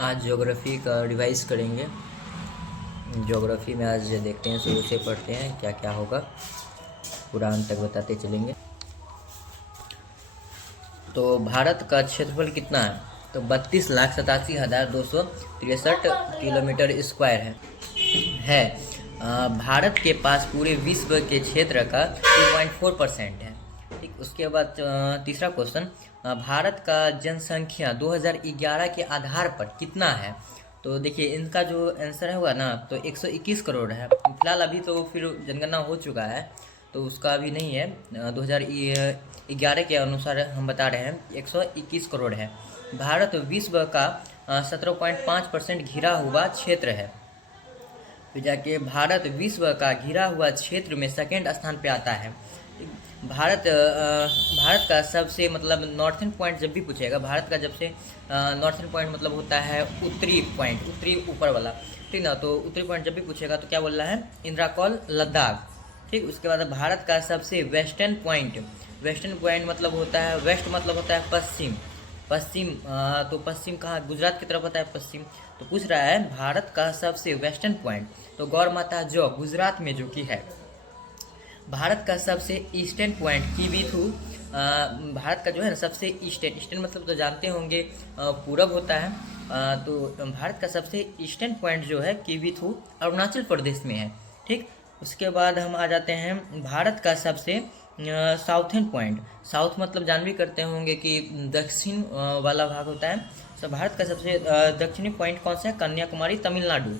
आज ज्योग्राफी का रिवाइज करेंगे। ज्योग्राफी में आज देखते हैं, शुरू से पढ़ते हैं क्या क्या होगा, पूरा अंत तक बताते चलेंगे। तो भारत का क्षेत्रफल कितना है? तो 32,87,263 किलोमीटर स्क्वायर है। भारत के पास पूरे विश्व के क्षेत्र का 2.4% है। ठीक, उसके बाद तीसरा क्वेश्चन, भारत का जनसंख्या 2011 के आधार पर कितना है? तो देखिए इनका जो आंसर होगा ना, तो 121 करोड़ है। फिलहाल अभी तो फिर जनगणना हो चुका है, तो उसका अभी नहीं है। 2011 के अनुसार हम बता रहे हैं 121 करोड़ है। भारत विश्व का 17.5% घिरा हुआ क्षेत्र है। फिर जाके भारत विश्व का घिरा हुआ क्षेत्र में सेकेंड स्थान पे आता है। भारत का सबसे मतलब नॉर्थन पॉइंट जब भी पूछेगा, भारत का जब से नॉर्थन पॉइंट मतलब होता है उत्तरी पॉइंट, उत्तरी ऊपर वाला, ठीक ना। तो उत्तरी पॉइंट जब भी पूछेगा तो क्या बोल रहा है? इंदिरा कॉल लद्दाख। ठीक, उसके बाद भारत का सबसे वेस्टर्न पॉइंट मतलब होता है वेस्ट, मतलब होता है पश्चिम। तो पश्चिम कहाँ? गुजरात की तरफ होता है पश्चिम। तो पूछ रहा है भारत का सबसे वेस्टर्न पॉइंट, तो गौर माता जो गुजरात में जो की है। भारत का सबसे ईस्टर्न पॉइंट किवीथू, भारत का जो है ना सबसे ईस्टर्न मतलब तो जानते होंगे पूरब होता है। तो भारत का सबसे ईस्टर्न पॉइंट जो है किवीथू अरुणाचल प्रदेश में है। ठीक, उसके बाद हम आ जाते हैं भारत का सबसे साउथर्न पॉइंट। साउथ मतलब जान भी करते होंगे कि दक्षिण वाला भाग होता है। तो भारत का सबसे दक्षिणी पॉइंट कौन सा है? कन्याकुमारी, तमिलनाडु,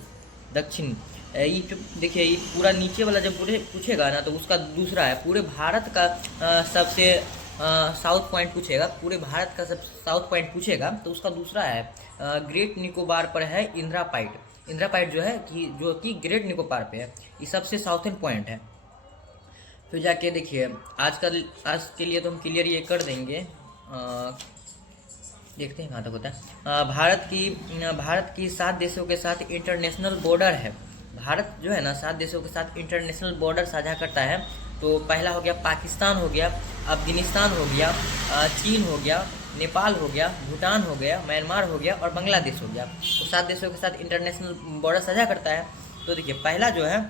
दक्षिण। ये देखिए, ये पूरा नीचे वाला जब पूरे पूछेगा ना, तो उसका दूसरा है। पूरे भारत का सबसे साउथ पॉइंट पूछेगा, पूरे भारत का सब साउथ पॉइंट पूछेगा तो उसका दूसरा है। ग्रेट निकोबार पर है इंदिरा पाइट जो है कि ग्रेट निकोबार पे है। ये सबसे साउथर्न पॉइंट है। फिर जाके देखिए आज के लिए तो हम क्लियर ये कर देंगे। देखते हैं कहाँ तक होता है। भारत की 7 देशों के साथ इंटरनेशनल बॉर्डर है। भारत जो है ना 7 देशों के साथ इंटरनेशनल बॉर्डर साझा करता है। तो पहला हो गया पाकिस्तान, हो गया अफगानिस्तान, हो गया चीन, हो गया नेपाल, हो गया भूटान, हो गया म्यांमार, हो गया और बांग्लादेश हो गया। तो 7 देशों के साथ इंटरनेशनल बॉर्डर साझा करता है। तो देखिए पहला जो है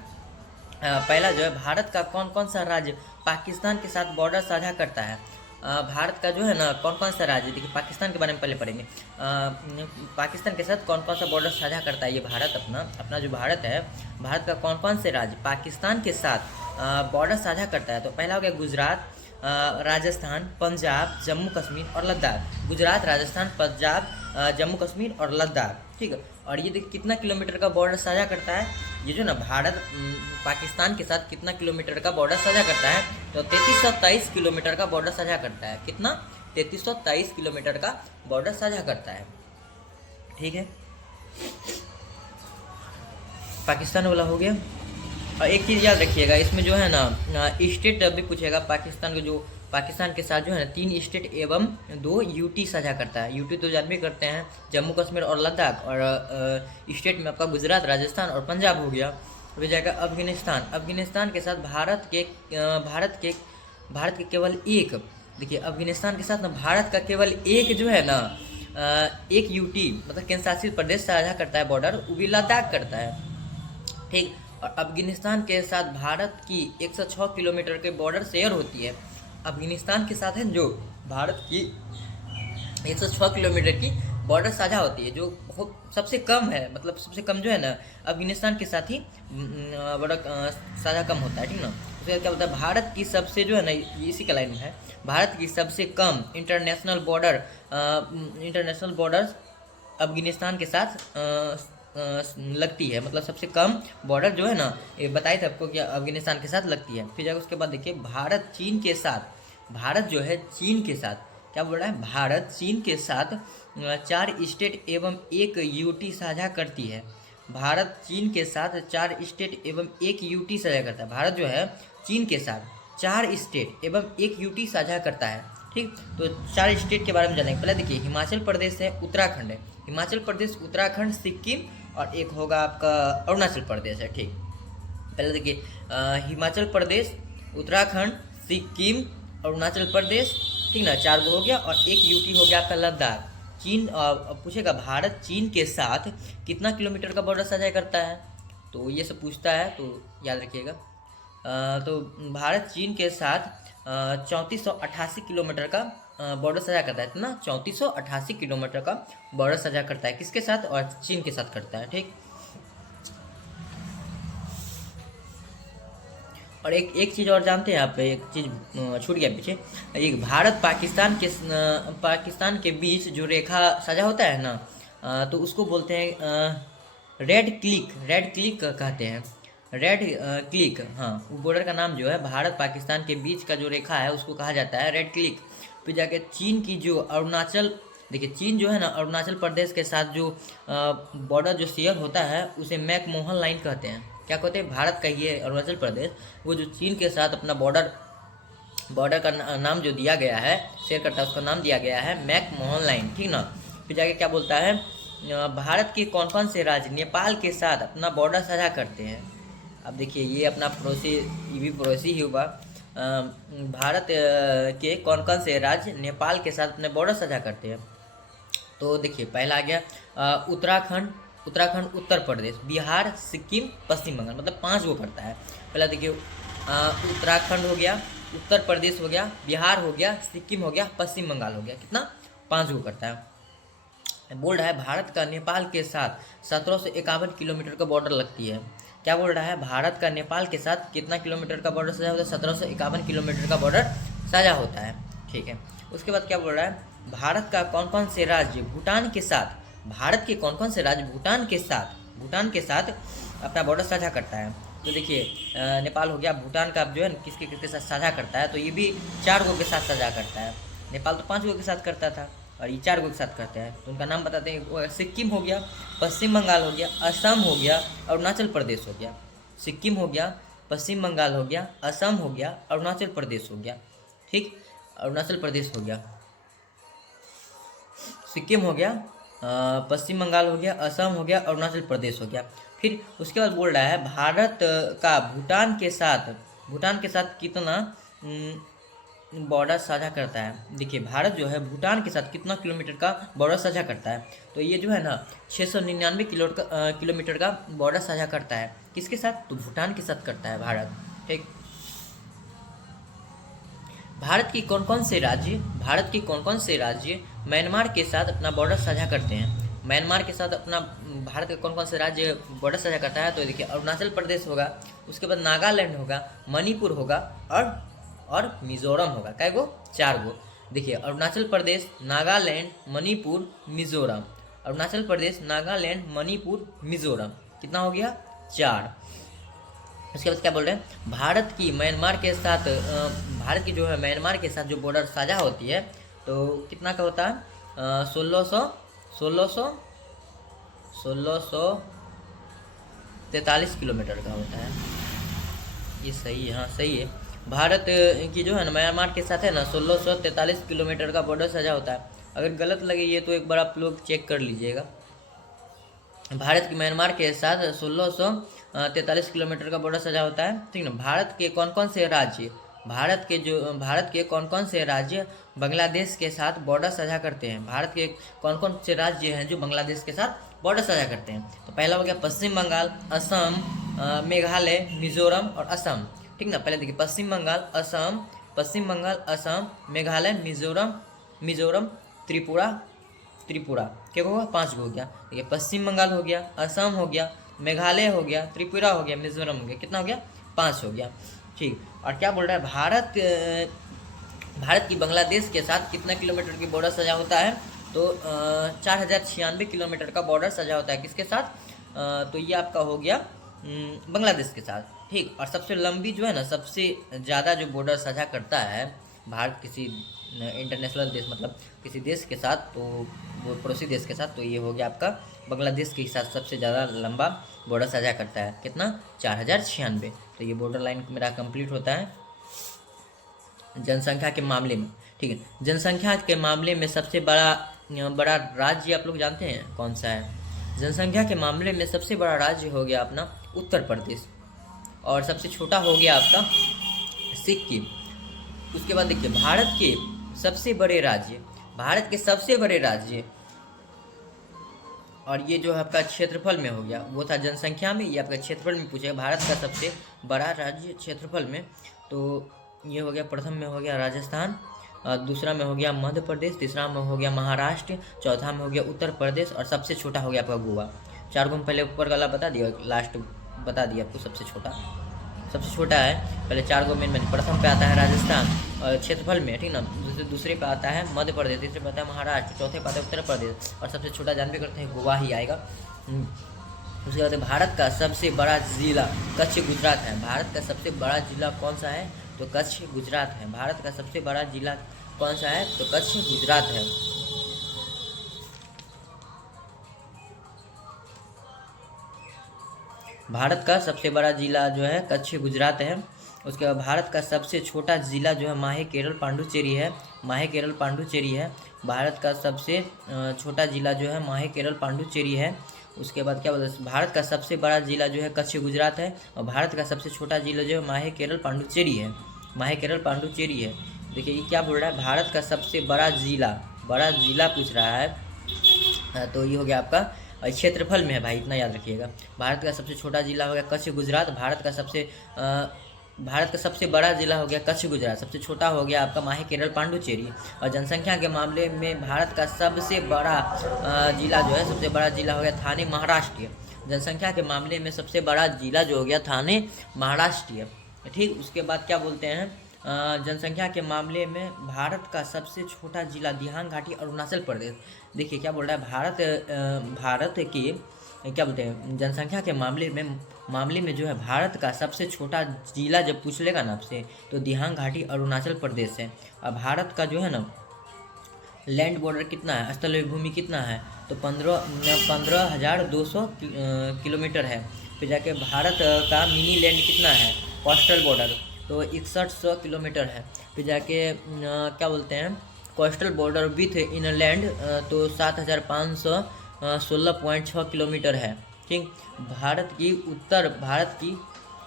भारत का कौन कौन सा राज्य पाकिस्तान के साथ बॉर्डर साझा करता है? भारत का जो है ना कौन कौन सा राज्य, देखिए पाकिस्तान के बारे में पहले पढ़ेंगे। पाकिस्तान के साथ कौन कौन सा बॉर्डर साझा करता है ये भारत? अपना जो भारत है, भारत का कौन कौन से राज्य पाकिस्तान के साथ बॉर्डर साझा करता है? तो पहला हो गया गुजरात, राजस्थान, पंजाब, जम्मू कश्मीर और लद्दाख। गुजरात, राजस्थान, पंजाब, जम्मू कश्मीर और लद्दाख। ठीक है, और ये देखिए कितना किलोमीटर का बॉर्डर साझा करता है? ये जो ना भारत पाकिस्तान के साथ कितना किलोमीटर का बॉर्डर साझा करता है? तो 3323 किलोमीटर का बॉर्डर साझा करता है। कितना? 3323 किलोमीटर का बॉर्डर साझा करता है। ठीक है, पाकिस्तान वाला हो गया। और एक चीज़ याद रखिएगा, इसमें जो है ना स्टेट भी पूछेगा। पाकिस्तान के साथ जो है ना 3 स्टेट एवं 2 यूटी साझा करता है। यूटी तो जान भी करते हैं, जम्मू कश्मीर और लद्दाख। और स्टेट में आपका गुजरात, राजस्थान और पंजाब हो गया। हो जाएगा अफगानिस्तान के साथ भारत के केवल एक, देखिए अफगानिस्तान के साथ ना भारत का केवल एक जो है ना एक यूटी मतलब केंद्र शासित प्रदेश साझा करता है बॉर्डर, वो भी लद्दाख करता है। ठीक, और अफगानिस्तान के साथ भारत की 106 किलोमीटर के बॉर्डर शेयर होती है। अफगानिस्तान के साथ है जो भारत की 106 किलोमीटर की बॉर्डर साझा होती है, जो बहुत सबसे कम है। मतलब सबसे कम जो है ना अफगानिस्तान के साथ ही बॉर्डर साझा कम होता है। ठीक ना। उसके बाद क्या होता है? भारत की सबसे जो है ना, इसी का लाइन में है, भारत की सबसे कम इंटरनेशनल बॉर्डर अफगानिस्तान के साथ लगती है। मतलब सबसे कम बॉर्डर जो है ना, ये बताया था आपको कि अफगानिस्तान के साथ लगती है। फिर जाकर उसके बाद देखिए भारत जो है चीन के साथ क्या बोल रहा है? भारत चीन के साथ 4 स्टेट एवं 1 यूटी साझा करती है। भारत चीन के साथ 4 स्टेट एवं 1 यूटी साझा करता है। भारत जो है चीन के साथ 4 स्टेट एवं 1 यूटी साझा करता है। ठीक, तो 4 स्टेट के बारे में जानेंगे। पहले देखिए हिमाचल प्रदेश है, उत्तराखंड है। हिमाचल प्रदेश, उत्तराखंड, सिक्किम और एक होगा आपका अरुणाचल प्रदेश है। ठीक, पहले देखिए हिमाचल प्रदेश, उत्तराखंड, सिक्किम, अरुणाचल प्रदेश, ठीक ना, 4 गो हो गया। और 1 यूटी हो गया आपका लद्दाख। चीन पूछेगा भारत चीन के साथ कितना किलोमीटर का बॉर्डर साझा करता है, तो ये सब पूछता है, तो याद रखिएगा। तो भारत चीन के साथ 3488 किलोमीटर का बॉर्डर साझा करता है, इतना 3488 किलोमीटर का बॉर्डर साझा करता है, किसके साथ, और चीन के साथ करता है। ठीक, और एक चीज़ और जानते हैं आप, एक चीज़ छूट गया पीछे, एक भारत पाकिस्तान के बीच जो रेखा साझा होता है ना, तो उसको बोलते हैं रेड क्लिक कहते हैं, रेड क्लिक। हाँ, वो बॉर्डर का नाम जो है भारत पाकिस्तान के बीच का जो रेखा है उसको कहा जाता है रेड क्लिक। फिर जाके चीन की जो अरुणाचल, देखिए चीन जो है ना अरुणाचल प्रदेश के साथ जो बॉर्डर जो शेयर होता है उसे मैकमोहन लाइन कहते हैं। क्या कहते हैं, भारत का ये अरुणाचल प्रदेश वो जो चीन के साथ अपना बॉर्डर का नाम जो दिया गया है, शेयर करता है, उसका नाम दिया गया है मैकमोहन लाइन। ठीक ना। फिर जाके क्या बोलता है, भारत के कौन कौन से राज्य नेपाल के साथ अपना बॉर्डर साझा करते हैं। अब देखिए ये अपना पड़ोसी, ये भी पड़ोसी ही हुआ। भारत के कौन कौन से राज्य नेपाल के साथ अपने बॉर्डर साझा करते हैं, तो देखिए पहला आ गया उत्तराखंड, उत्तर प्रदेश, बिहार, सिक्किम, पश्चिम बंगाल, मतलब 5 गो करता है। पहला देखिए उत्तराखंड हो गया, उत्तर प्रदेश हो गया, बिहार हो गया, सिक्किम हो गया, पश्चिम बंगाल हो गया, कितना 5 गो करता है। बोल रहा है भारत का नेपाल के साथ 1751 किलोमीटर का बॉर्डर लगती है। क्या बोल रहा है, भारत का नेपाल के साथ कितना किलोमीटर का बॉर्डर साझा होता है, 1751 किलोमीटर का बॉर्डर साझा होता है। ठीक है, उसके बाद क्या बोल रहा है, भारत का कौन कौन से राज्य भूटान के साथ, भारत के कौन कौन से राज्य भूटान के साथ अपना बॉर्डर साझा करता है। तो देखिए नेपाल हो गया, भूटान का जो है किसके किसके साथ साझा करता है, तो ये भी 4 गो के साथ साझा करता है। नेपाल तो 5 गो के साथ करता था और ये 4 गो के साथ करते हैं, तो उनका नाम बताते हैं। सिक्किम हो गया, पश्चिम बंगाल हो गया, असम हो गया, अरुणाचल प्रदेश हो गया। सिक्किम हो गया, पश्चिम बंगाल हो गया, असम हो गया, अरुणाचल प्रदेश हो गया। ठीक, अरुणाचल प्रदेश हो गया, सिक्किम हो गया, पश्चिम बंगाल हो गया, असम हो गया, अरुणाचल प्रदेश हो गया। फिर उसके बाद बोल रहा है भारत का भूटान के साथ कितना बॉर्डर साझा करता है। देखिए भारत जो है भूटान के साथ कितना किलोमीटर का बॉर्डर साझा करता है, तो ये जो है ना 699 किलोमीटर का बॉर्डर साझा करता है, किसके साथ, तो भूटान के साथ करता है भारत। ठीक, भारत के कौन कौन से राज्य म्यांमार के साथ अपना बॉर्डर साझा करते हैं। म्यांमार के साथ अपना भारत के कौन कौन से राज्य बॉर्डर साझा करता है, तो देखिए अरुणाचल प्रदेश होगा, उसके बाद नागालैंड होगा, मणिपुर होगा और मिजोरम होगा। कै गो, 4 गो। देखिए अरुणाचल प्रदेश, नागालैंड, मणिपुर, मिजोरम, अरुणाचल प्रदेश, नागालैंड, मणिपुर, मिजोरम, कितना हो गया, 4। उसके बाद क्या बोल रहे हैं, भारत की जो है म्यांमार के साथ जो बॉर्डर साझा होती है, तो कितना का होता है, 1643 किलोमीटर का होता है। ये सही है, हाँ सही है। भारत की जो है ना म्यांमार के साथ है ना 1643 किलोमीटर का बॉर्डर साझा होता है। अगर गलत लगे ये तो एक बार आप लोग चेक कर लीजिएगा। भारत की म्यांमार के साथ 1643 किलोमीटर का बॉर्डर साझा होता है। ठीक ना। भारत के कौन कौन से राज्य बांग्लादेश के साथ बॉर्डर साझा करते हैं। भारत के कौन कौन से राज्य हैं जो बांग्लादेश के साथ बॉर्डर साझा करते हैं। तो पहला हो गया पश्चिम बंगाल, असम, मेघालय, मिजोरम और असम। ठीक ना। पहले देखिए पश्चिम बंगाल, असम, मेघालय, मिजोरम, त्रिपुरा क्या होगा, 5 हो गया। देखिए पश्चिम बंगाल हो गया, असम हो गया, मेघालय हो गया, त्रिपुरा हो गया, मिजोरम हो गया, कितना हो गया, 5 हो गया। ठीक। और क्या बोल रहा है, भारत की बांग्लादेश के साथ कितना किलोमीटर की बॉर्डर सजा होता है, तो 4096 किलोमीटर का बॉर्डर सजा होता है। किसके साथ, तो ये आपका हो गया बांग्लादेश के साथ। ठीक। और सबसे लंबी जो है ना, सबसे ज़्यादा जो बॉर्डर साझा करता है भारत किसी इंटरनेशनल देश, मतलब किसी देश के साथ, तो वो पड़ोसी देश के साथ, तो ये हो गया आपका बांग्लादेश के साथ सबसे ज़्यादा लंबा बॉर्डर साझा करता है। कितना, 4096। तो ये बॉर्डर लाइन मेरा कंप्लीट होता है जनसंख्या के मामले में। ठीक है। जनसंख्या के मामले में सबसे बड़ा राज्य आप लोग जानते हैं कौन सा है। जनसंख्या के मामले में सबसे बड़ा राज्य हो गया अपना उत्तर प्रदेश, और सबसे छोटा हो गया आपका सिक्किम। उसके बाद देखिए भारत के सबसे बड़े राज्य और ये जो आपका क्षेत्रफल में हो गया वो था जनसंख्या में, ये आपका क्षेत्रफल में पूछेगा भारत का सबसे बड़ा राज्य क्षेत्रफल में। तो ये हो गया, प्रथम में हो गया राजस्थान, दूसरा में हो गया मध्य प्रदेश, तीसरा में हो गया महाराष्ट्र, चौथा में हो गया उत्तर प्रदेश और सबसे छोटा हो गया आपका गोवा। चार को पहले ऊपर वाला बता दिया, लास्ट बता दिया आपको सबसे छोटा है। पहले चार को मेन प्रथम पे आता है राजस्थान और क्षेत्रफल में, ठीक ना। दूसरे पे आता है मध्य प्रदेश, तीसरे पे आता है महाराष्ट्र, चौथे पे आता है उत्तर प्रदेश और सबसे छोटा जानबे करते हैं गोवा ही आएगा। उसके बाद भारत का सबसे बड़ा जिला कच्छ गुजरात है। भारत का सबसे बड़ा जिला कौन सा है? तो कच्छ गुजरात है। भारत का सबसे बड़ा जिला कौन सा है? तो कच्छ गुजरात है। भारत का सबसे बड़ा जिला जो है कच्छ गुजरात है। उसके बाद भारत का सबसे छोटा जिला जो है माहे केरल पांडुचेरी है। भारत का सबसे छोटा जिला जो है माहे केरल पांडुचेरी है। उसके बाद क्या बोलते हैं, भारत का सबसे बड़ा जिला जो है कच्छ गुजरात है और भारत का सबसे छोटा जिला जो है माहे केरल पांडुचेरी है। देखिए ये क्या बोल रहा है, भारत का सबसे बड़ा जिला पूछ रहा है। तो ये हो गया आपका क्षेत्रफल में है भाई, इतना याद रखिएगा। भारत का सबसे छोटा जिला हो गया कच्छ गुजरात, भारत का सबसे बड़ा जिला हो गया कच्छ गुजरात, सबसे छोटा हो गया आपका माहे केरल पांडुचेरी। और जनसंख्या के मामले में भारत का सबसे बड़ा जिला हो गया थाने महाराष्ट्र। जनसंख्या के मामले में सबसे बड़ा जिला जो हो गया थाने महाराष्ट्र, ठीक। उसके बाद क्या बोलते हैं, जनसंख्या के मामले में भारत का सबसे छोटा जिला दिहांग घाटी अरुणाचल प्रदेश। देखिए क्या बोल रहा है, भारत की क्या बोलते हैं, जनसंख्या के मामले में जो है भारत का सबसे छोटा जिला जब पूछ लेगा ना आपसे तो दिहांग घाटी अरुणाचल प्रदेश है। और भारत का जो है ना लैंड बॉर्डर कितना है, स्थल भूमि कितना है, तो 15,200 किलोमीटर है। फिर जाके भारत का मिनी लैंड कितना है, कोस्टल बॉर्डर, तो 6100 किलोमीटर है। फिर जाके क्या बोलते हैं, कोस्टल बॉर्डर विथ इनलैंड तो 7516.6 किलोमीटर है, ठीक। भारत की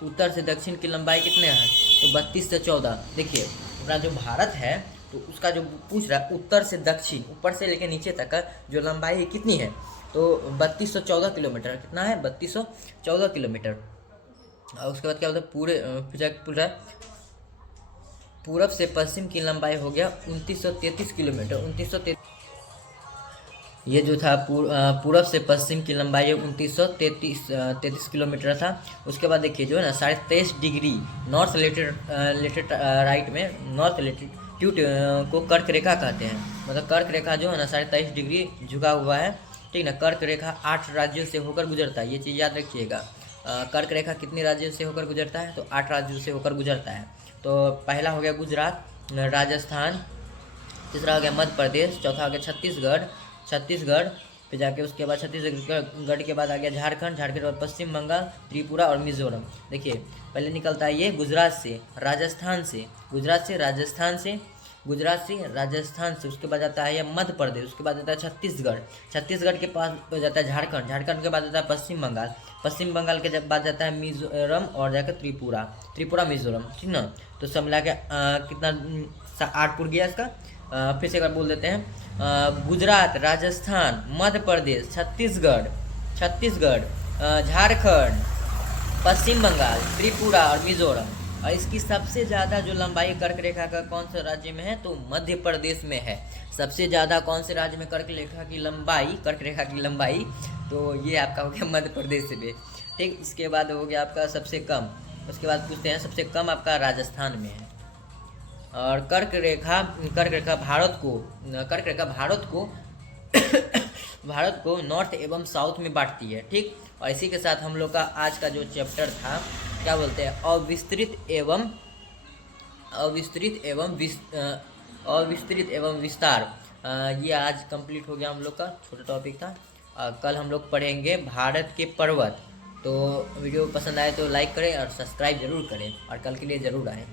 उत्तर से दक्षिण की लंबाई कितने हैं, तो 32 से 14। देखिए अपना जो भारत है तो उसका जो पूछ रहा है उत्तर से दक्षिण, ऊपर से लेकर नीचे तक का जो लंबाई है कितनी है, तो 3214 किलोमीटर। कितना है, 3214 किलोमीटर। और उसके बाद क्या होता है, पूरा पूरब से पश्चिम की लंबाई हो गया 2933 किलोमीटर। 2933 ये जो था पूरब से पश्चिम की लंबाई 2933 किलोमीटर था। उसके बाद देखिए जो है ना 23.5 डिग्री नॉर्थ लेटिट्यूड राइट में नॉर्थ लेटिट्यूड को कर्क रेखा कहते हैं। मतलब कर्क रेखा जो है ना 23.5 डिग्री झुका हुआ है, ठीक ना। कर्क रेखा 8 राज्यों से होकर गुजरता है, ये चीज़ याद रखिएगा। कर्क रेखा कितने राज्यों से होकर गुजरता है, तो 8 राज्यों से होकर गुजरता है। तो पहला हो गया गुजरात, राजस्थान, तीसरा हो गया मध्य प्रदेश, चौथा हो गया छत्तीसगढ़, फिर जाके उसके बाद छत्तीसगढ़ के बाद आ गया झारखंड के बाद पश्चिम बंगाल, त्रिपुरा और मिजोरम। देखिए पहले निकलता है ये गुजरात से राजस्थान से, उसके बाद आता है ये मध्य प्रदेश, उसके बाद आता है छत्तीसगढ़ के पास हो जाता है झारखंड के बाद आता है पश्चिम बंगाल के बाद जाता है मिजोरम और जाकर त्रिपुरा मिजोरम, ठीक ना। तो सब मिला के कितना 8 पुर गया इसका। फिर से एक बार बोल देते हैं, गुजरात, राजस्थान, मध्य प्रदेश, छत्तीसगढ़, झारखंड, पश्चिम बंगाल, त्रिपुरा और मिजोरम। और इसकी सबसे ज़्यादा जो लंबाई कर्क रेखा का कौन से राज्य में है, तो मध्य प्रदेश में है। सबसे ज़्यादा कौन से राज्य में कर्क रेखा की लंबाई, तो ये आपका हो गया मध्य प्रदेश में, ठीक। उसके बाद हो गया आपका सबसे कम, उसके बाद पूछते हैं सबसे कम आपका राजस्थान में है। और कर्क रेखा भारत को नॉर्थ एवं साउथ में बांटती है, ठीक। और इसी के साथ हम लोग का आज का जो चैप्टर था क्या बोलते हैं, अविस्तृत एवं विस्तार, ये आज कंप्लीट हो गया हम लोग का, छोटा टॉपिक था। कल हम लोग पढ़ेंगे भारत के पर्वत। तो वीडियो पसंद आए तो लाइक करें और सब्सक्राइब जरूर करें और कल के लिए ज़रूर आएँ।